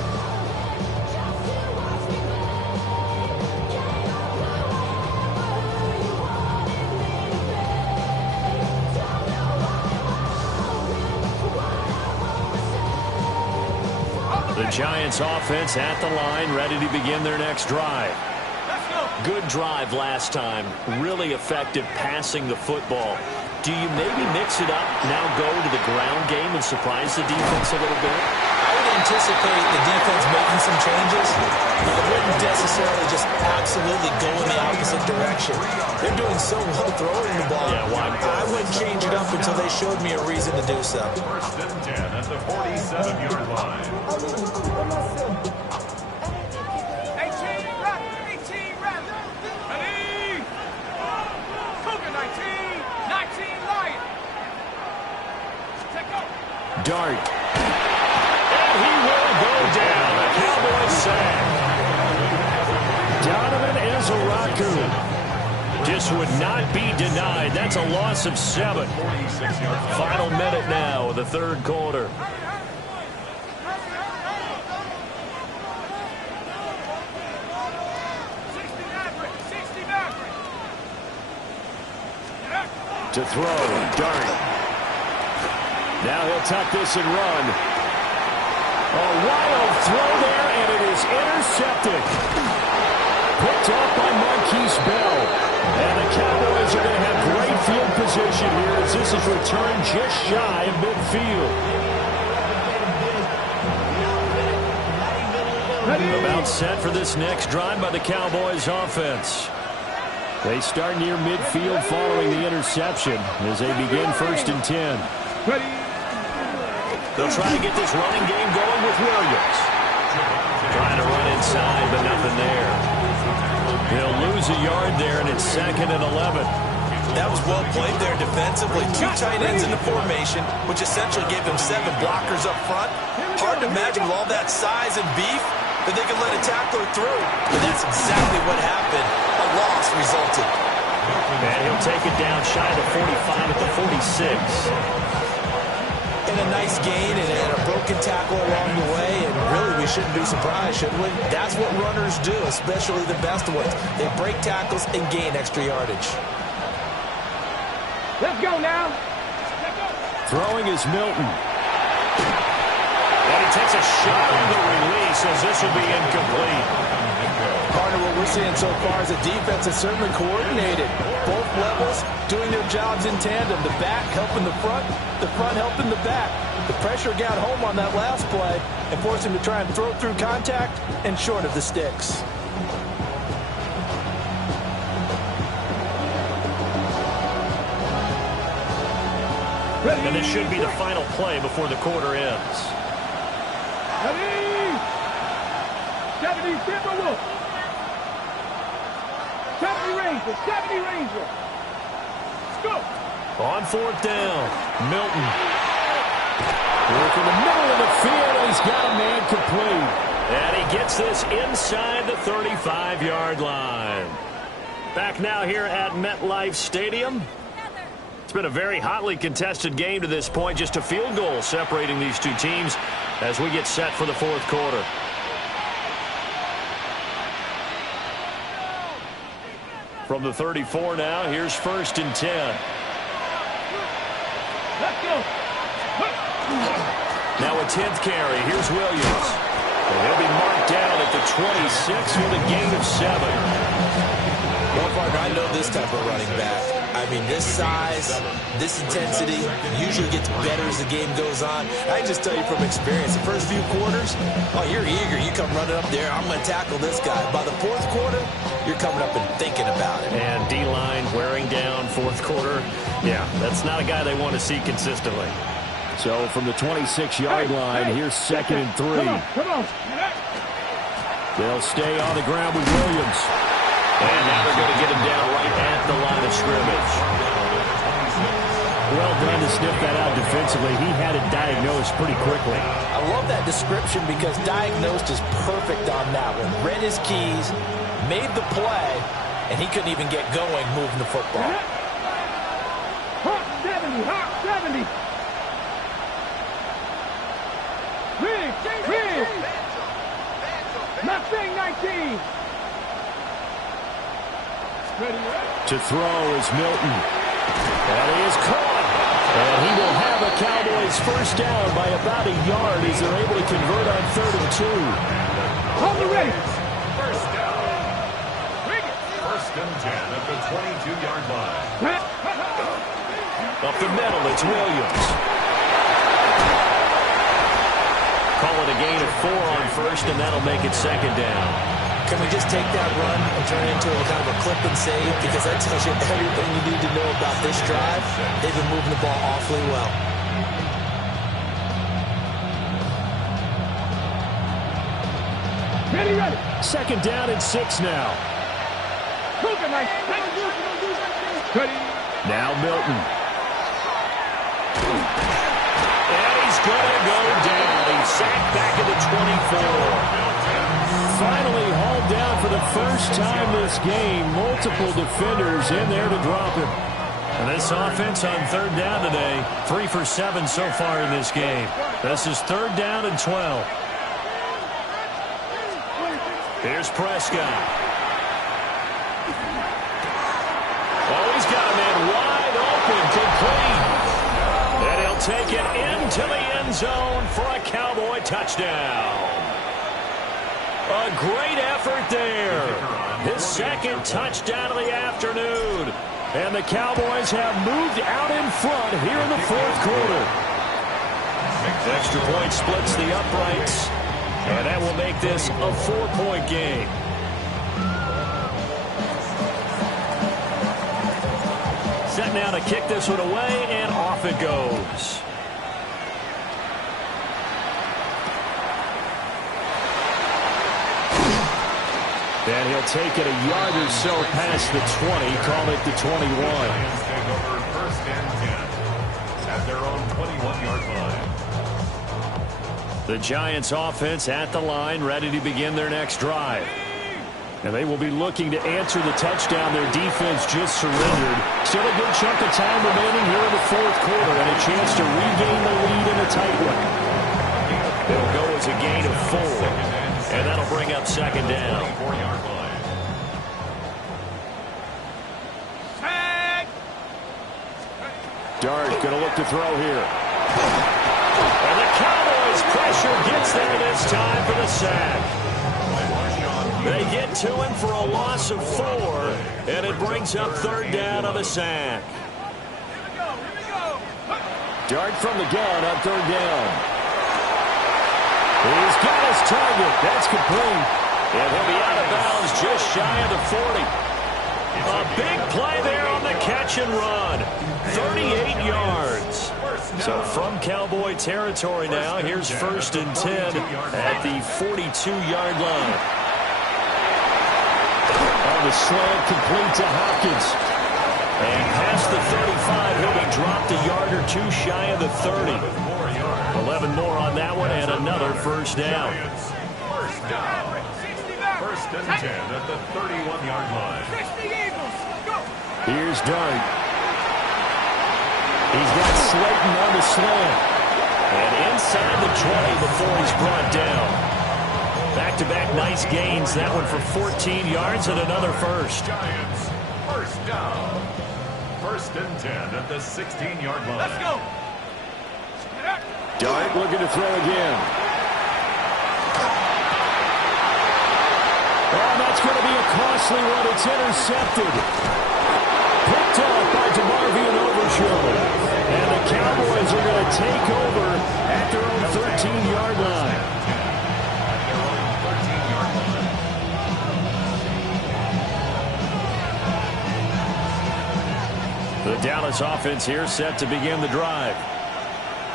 The Giants offense at the line, ready to begin their next drive. Good drive last time. Really effective passing the football. Do you maybe mix it up, now go to the ground game and surprise the defense a little bit? I would anticipate the defense making some changes. I wouldn't necessarily just absolutely go in the opposite direction. They're doing so well throwing the ball. Yeah, why? I wouldn't change it up until they showed me a reason to do so. 1st and 10 at the 47-yard line. 18 rep. Ready? Cougar 19. 19 Lion. Take up. Dart. And he will go down. A Cowboys sack. Donovan Ezeraku just would not be denied. That's a loss of 7. Final minute now of the 3rd quarter. To throw, Dart. Now he'll tuck this and run. A wild throw there, and it is intercepted. Picked off by Marquise Bell. And the Cowboys are going to have great field position here as this is returned just shy of midfield. About set for this next drive by the Cowboys offense. They start near midfield following the interception as they begin 1st and 10. They'll try to get this running game going with Williams. Trying to run inside, but nothing there. He'll lose a yard there, and it's 2nd and 11. That was well played there defensively. 2 tight ends in the formation, which essentially gave them 7 blockers up front. Hard to imagine with all that size and beef that they could let a tackler through. But that's exactly what happened. A loss resulted. And he'll take it down shy of the 45 at the 46. And in a nice gain and a broken tackle along the way, and really we shouldn't be surprised, should we? That's what runners do, especially the best ones. They break tackles and gain extra yardage. Let's go now. Throwing is Milton. And he takes a shot on the release as this will be incomplete. Partner, what we're seeing so far is the defense is certainly coordinated. Both levels doing their jobs in tandem. The back helping the front helping the back. The pressure got home on that last play and forced him to try and throw through contact and short of the sticks. And this should be the final play before the quarter ends. 70 Timberwolves. 70 Rangers. 70 Rangers. Let's go. On fourth down, Milton. Work in the middle of the field. He's got a man complete. And he gets this inside the 35-yard line. Back now here at MetLife Stadium. It's been a very hotly contested game to this point. Just a field goal separating these two teams as we get set for the fourth quarter. From the 34 now, here's 1st and 10. Let's go. Now a 10th carry. Here's Williams. And he'll be marked down at the 26 with a gain of 7. Well, partner, I know this type of running back. I mean, this size, this intensity usually gets better as the game goes on. I can just tell you from experience, the first few quarters, oh, you're eager. You come running up there, I'm going to tackle this guy. By the fourth quarter, you're coming up and thinking about it. And D-line wearing down fourth quarter. Yeah, that's not a guy they want to see consistently. So from the 26-yard line, here's 2nd and 3. Come on. They'll stay on the ground with Williams. And now they're going to get him down right at the line of scrimmage. Well done to sniff that out defensively. He had it diagnosed pretty quickly. I love that description because diagnosed is perfect on that one. Read his keys, made the play, and he couldn't even get going moving the football. Hawk 70. Hawk 70. Riggs. Mustang 19. To throw is Milton. And he is caught. And he will have a Cowboys first down by about a yard as they're able to convert on 3rd and 2. On the ready. First down. 1st and 10 at the 22-yard line. Up the middle, it's Williams. Call it a gain of 4 on 1st, and that'll make it 2nd down. Can we just take that run and turn it into a kind of a clip and save? Because that tells you everything you need to know about this drive. They've been moving the ball awfully well. Ready. 2nd down and 6 now. Ready. Now Milton. And he's going to go down. He's sacked back at the 24. Finally hauled down for the first time this game. Multiple defenders in there to drop him. And this offense on 3rd down today, 3 for 7 so far in this game. This is 3rd down and 12. Here's Prescott. Oh, he's got a man wide open, complete. And he'll take it into the end zone for a Cowboy touchdown. A great effort there. His 2nd touchdown of the afternoon. And the Cowboys have moved out in front here in the 4th quarter. Extra point splits the uprights. And that will make this a 4-point game. Set now to kick this one away, and off it goes. And he'll take it a yard or so past the 20, call it the 21. Lions take over 1st and 10 at their own 21-yard line. The Giants offense at the line, ready to begin their next drive. And they will be looking to answer the touchdown their defense just surrendered. Still a good chunk of time remaining here in the fourth quarter and a chance to regain the lead in a tight one. It'll go as a gain of 4, and that'll bring up second down. Dart going to look to throw here. And the Cowboys pressure gets there this time for the sack. They get to him for a loss of 4, and it brings up third down on the sack. Dart from the gun on third down. He's got his target. That's complete. And he'll be out of bounds just shy of the 40. A big play there on the catch and run. 38 yards. So from Cowboy territory now, here's 1st and 10 at the 42-yard line. On the slant, complete to Hopkins. And past the 35, he'll be dropped a yard or 2 shy of the 30. 11 more on that one, and another first down. First down. 1st and 10 at the 31-yard line. Here's Dart. He's got Slayton on the slant. And inside the 20 before he's brought down. Back-to-back nice gains. That one for 14 yards and another first. Giants, first down. 1st and 10 at the 16-yard line. Let's go. Dart looking to throw again. Oh, that's going to be a costly one. It's intercepted. Picked off by DeMarvion Overshown. And the Cowboys are going to take over at their own 13-yard line. The Dallas offense here set to begin the drive.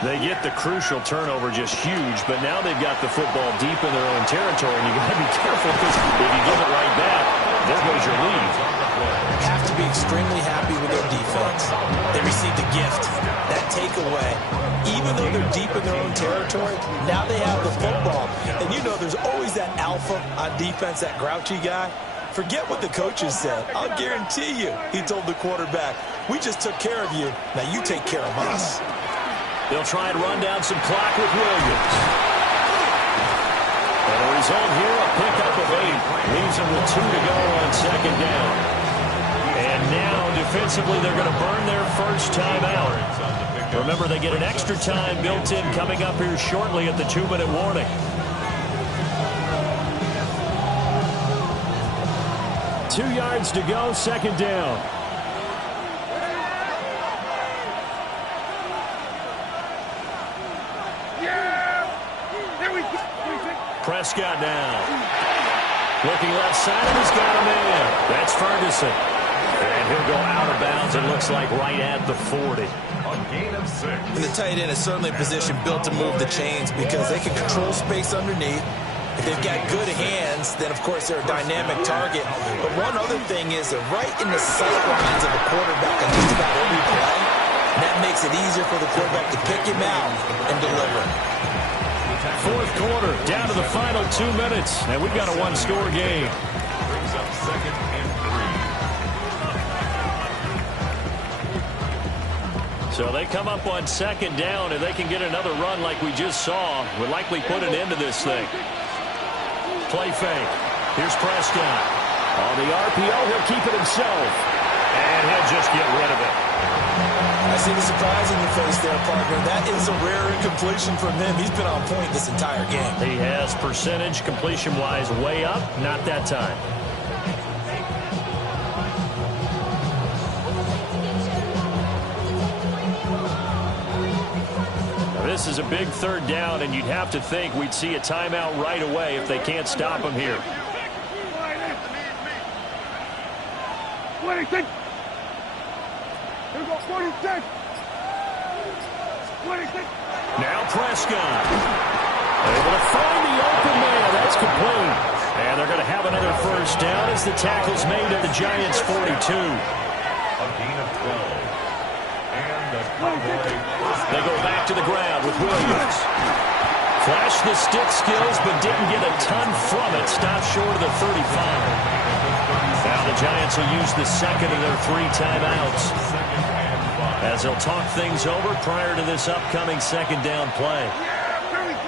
They get the crucial turnover, just huge, but now they've got the football deep in their own territory, and you've got to be careful because if you give it right back, there goes your lead. Have to be extremely happy with their defense. They received a gift. That takeaway, even though they're deep in their own territory, now they have the football. And you know there's always that alpha on defense, that grouchy guy. Forget what the coaches said. I'll guarantee you, he told the quarterback, we just took care of you. Now you take care of us. They'll try and run down some clock with Williams. And the result here, a pickup of 8. Leaves them with 2 to go on second down. And now, defensively, they're going to burn their first timeout. Remember, they get an extra time built in coming up here shortly at the 2-minute warning. Two yards to go, second down. Prescott now. Looking left side, and he's got a man. That's Ferguson. And he'll go out of bounds, it looks like, right at the 40. A gain of 6. And the tight end is certainly a position built to move the chains because they can control space underneath. If they've got good hands, then, of course, they're a dynamic target. But one other thing is they're right in the sight lines of a quarterback on just about every play. And that makes it easier for the quarterback to pick him out and deliver. Fourth quarter, down to the final 2 minutes, and we've got a one-score game. Brings up 2nd and 3. So they come up on second down, and they can get another run like we just saw. Would likely put an end to this thing. Play fake. Here's Prescott. On the RPO, he'll keep it himself. And he'll just get rid of it. I see the surprise in your face there, partner. That is a rare incompletion from him. He's been on point this entire game. He has percentage completion-wise way up. Not that time. Now, this is a big third down, and you'd have to think we'd see a timeout right away if they can't stop him here. 26. Here we go, 46. 26. Now Prescott. Able to find the open man. That's complete. And they're going to have another first down as the tackle's made at the Giants' 42. A gain of 12. And the Cowboy. They go back to the ground with Williams. Flashed the stick skills, but didn't get a ton from it. Stopped short of the 35. Now the Giants will use the second of their 3 timeouts as they'll talk things over prior to this upcoming second down play. Yeah, here we go.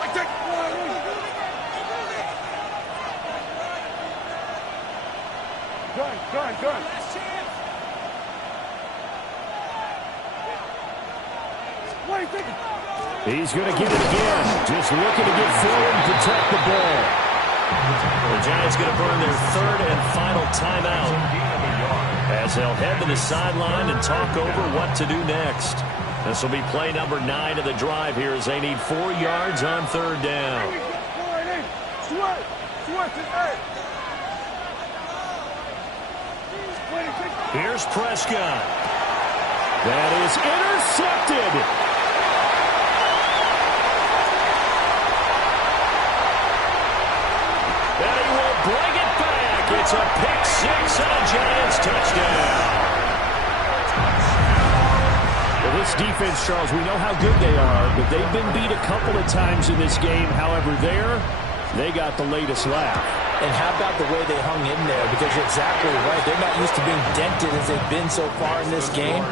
I take one. Good. What are you thinking? He's going to get it again. Just looking to get forward and protect the ball. The Giants going to burn their 3rd and final timeout as they'll head to the sideline and talk over what to do next. This will be play number 9 of the drive here as they need 4 yards on 3rd down. Here's Prescott. That is intercepted. And he will bring it back. It's a pick 6 and a Giants touchdown. Well, this defense, Charles, we know how good they are, but they've been beat a couple of times in this game. However, they got the latest laugh. And how about the way they hung in there? Because you're exactly right. They're not used to being dented as they've been so far in this game.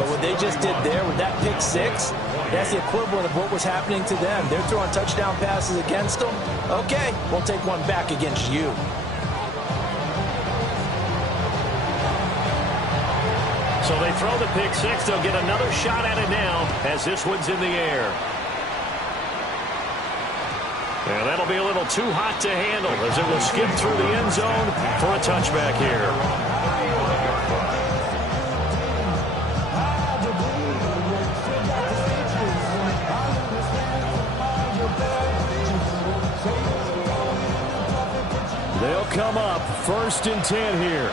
But what they just did there with that pick 6, that's the equivalent of what was happening to them. They're throwing touchdown passes against them. Okay, we'll take one back against you. So they throw the pick 6. They'll get another shot at it now as this one's in the air. And that'll be a little too hot to handle as it will skip through the end zone for a touchback here. They'll come up 1st and 10 here.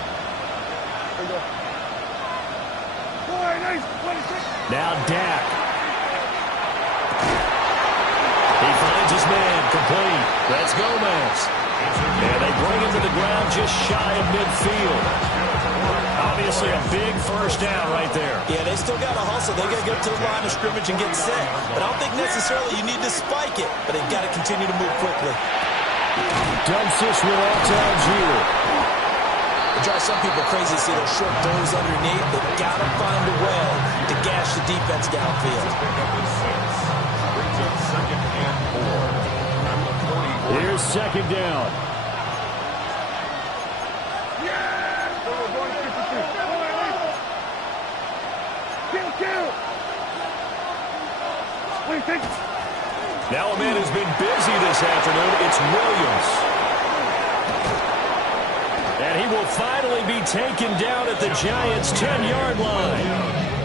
Now Dak. He finds his man, complete. That's Gomez. And they bring him to the ground just shy of midfield. Obviously a big first down right there. Yeah, they still got to hustle. They got to get to the line of scrimmage and get set. But I don't think necessarily you need to spike it. But they've got to continue to move quickly. Dumps this one off to Algier. It drives some people crazy to see those short throws underneath. They've got to find a way to gash the defense downfield. Here's 2nd down. Kill. What do you think? Now a man who's been busy this afternoon. It's Williams. And he will finally be taken down at the Giants' 10-yard line.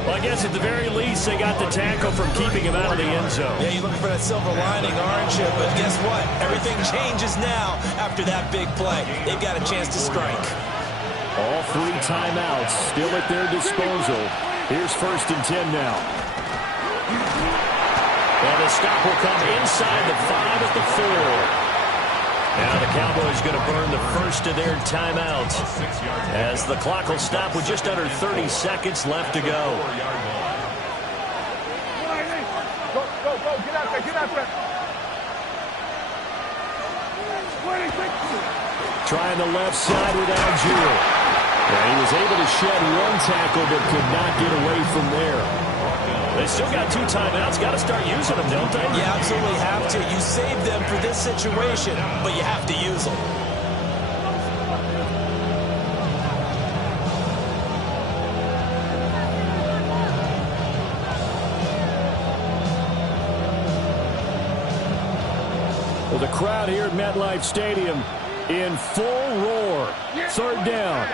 Well, I guess at the very least, they got the tackle from keeping him out of the end zone. Yeah, you're looking for that silver lining, aren't you? But guess what? Everything changes now after that big play. They've got a chance to strike. All 3 timeouts still at their disposal. Here's 1st and 10 now. And the stop will come inside the 5 at the 4. Now the Cowboys going to burn the first of their timeouts as the clock will stop with just under 30 seconds left to go. Go. Get out there. Trying the left side with Algier. And he was able to shed 1 tackle but could not get away from there. They still got 2 timeouts. Got to start using them, don't they? You absolutely have to. You save them for this situation, but you have to use them. Well, the crowd here at MetLife Stadium in full roar. 3rd down.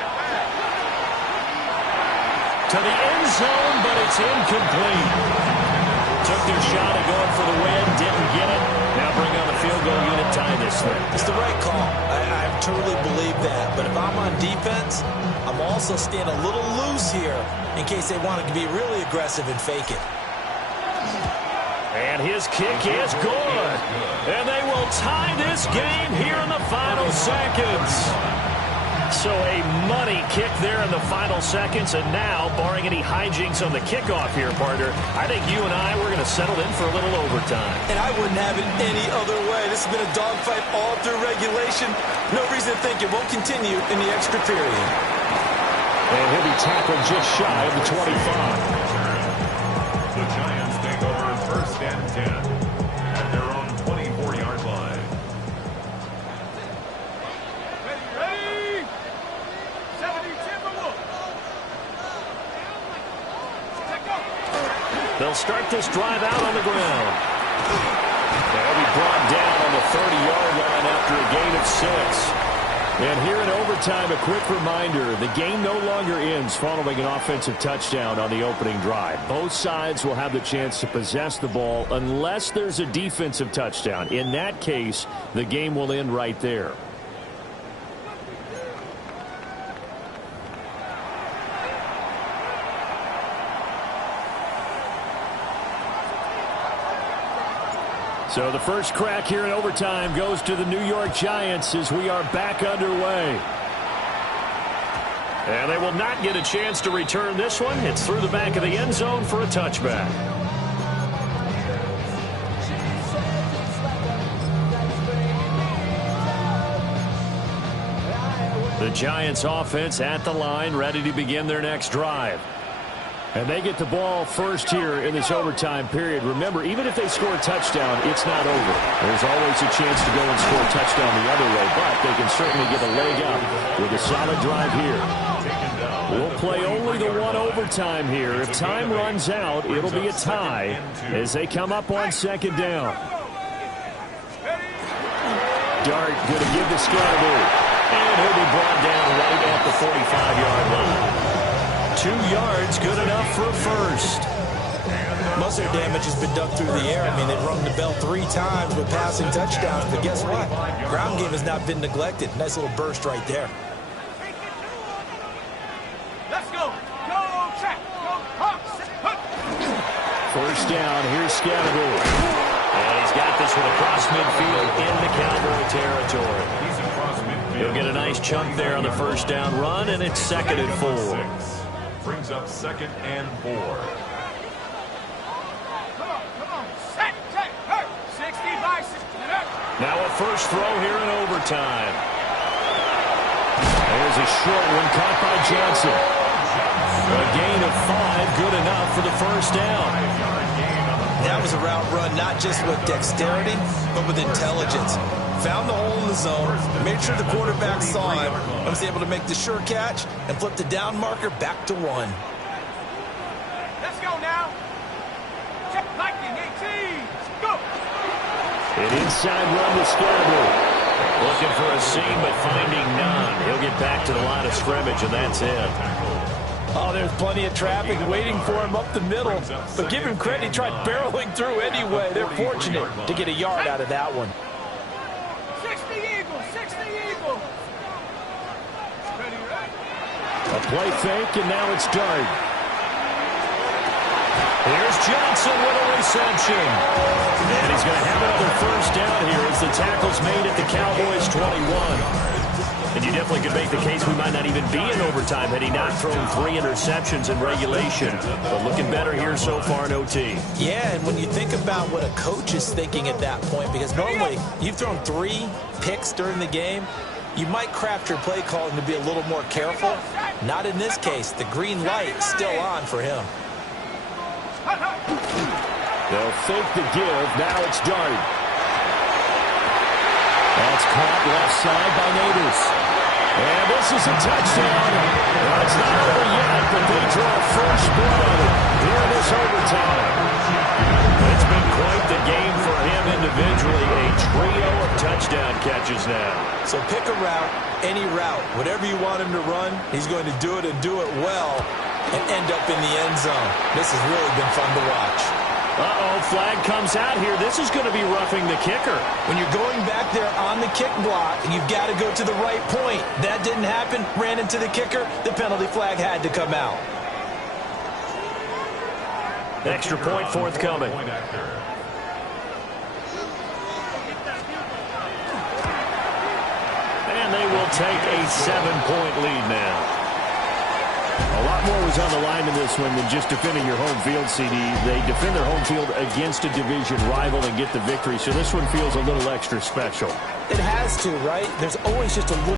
To the end zone, but it's incomplete. Took their shot at going for the win, didn't get it. Now bring on the field goal unit, tie this thing. It's the right call. I truly believe that. But if I'm on defense, I'm also staying a little loose here in case they want to be really aggressive and fake it. And his kick is good. And they will tie this game here in the final seconds. So a money kick there in the final seconds, and now, barring any hijinks on the kickoff here, partner, I think you and I, we're going to settle in for a little overtime. And I wouldn't have it any other way. This has been a dogfight all through regulation. No reason to think it won't continue in the extra period. And he'll be tackled just shy of the 25. The Giants take over first and 10 at their own 24-yard line. Ready? 70 Timberwolves. They'll start this drive out on the ground. They'll be brought down on the 30-yard line after a gain of 6. And here in overtime, a quick reminder, the game no longer ends following an offensive touchdown on the opening drive. Both sides will have the chance to possess the ball unless there's a defensive touchdown. In that case, the game will end right there. So the first crack here in overtime goes to the New York Giants as we are back underway. And they will not get a chance to return this one. It's through the back of the end zone for a touchback. The Giants offense at the line, ready to begin their next drive. And they get the ball first here in this overtime period. Remember, even if they score a touchdown, it's not over. There's always a chance to go and score a touchdown the other way, but they can certainly get a leg up with a solid drive here. We'll play only the one overtime here. If time runs out, it'll be a tie as they come up on second down. Dart going to give the Scatterbo. And he'll be brought down right at the 45-yard line. 2 yards, good enough for a first. Most of their damage has been done through the air. I mean, they've rung the bell 3 times with passing touchdowns, but guess what? Ground game has not been neglected. Nice little burst right there. Let's go. Go, track. Go, Hawks. First down, here's Scatterbo. And he's got this one across midfield into Cowboy territory. He'll get a nice chunk there on the first down run, and it's 2nd and 4. Brings up 2nd and 4. Come on. Set, 60 by 60. Now a first throw here in overtime. There's a short one caught by Johnson. A gain of 5, good enough for the first down. That was a route run not just with dexterity, but with intelligence. Found the hole in the zone, made sure the quarterback saw him, and was able to make the sure catch and flip the down marker back to 1. Let's go now. Check lightning 18. Go. An inside run to Scatterbo. Looking for a seam, but finding none. He'll get back to the line of scrimmage, and that's it. Oh, there's plenty of traffic waiting for him up the middle. But give him credit, he tried barreling through anyway. They're fortunate to get a yard out of that one. 60 Eagles. 60 Eagles. Ready, right? A play fake, and now it's Dart. Here's Johnson with a reception. And he's going to have another first down here as the tackle's made at the Cowboys' 21. And you definitely could make the case we might not even be in overtime had he not thrown 3 interceptions in regulation. But looking better here so far in OT. Yeah, and when you think about what a coach is thinking at that point, because normally you've thrown 3 picks during the game, you might craft your play calling to be a little more careful. Not in this case. The green light still on for him. They'll fake the give. Now it's Dart. That's caught left side by Neighbors. And this is a touchdown. Well, it's not over yet, but they draw first blood here in this overtime. It's been quite the game for him individually. A trio of touchdown catches now. So pick a route, any route. Whatever you want him to run, he's going to do it and do it well and end up in the end zone. This has really been fun to watch. Uh-oh, flag comes out here. This is going to be roughing the kicker. When you're going back there on the kick block, you've got to go to the right point. That didn't happen. Ran into the kicker. The penalty flag had to come out. Extra point forthcoming. And And they will take a 7-point lead now. A lot more was on the line in this one than just defending your home field, CD. They defend their home field against a division rival and get the victory. So this one feels a little extra special. It has to, right? There's always just a little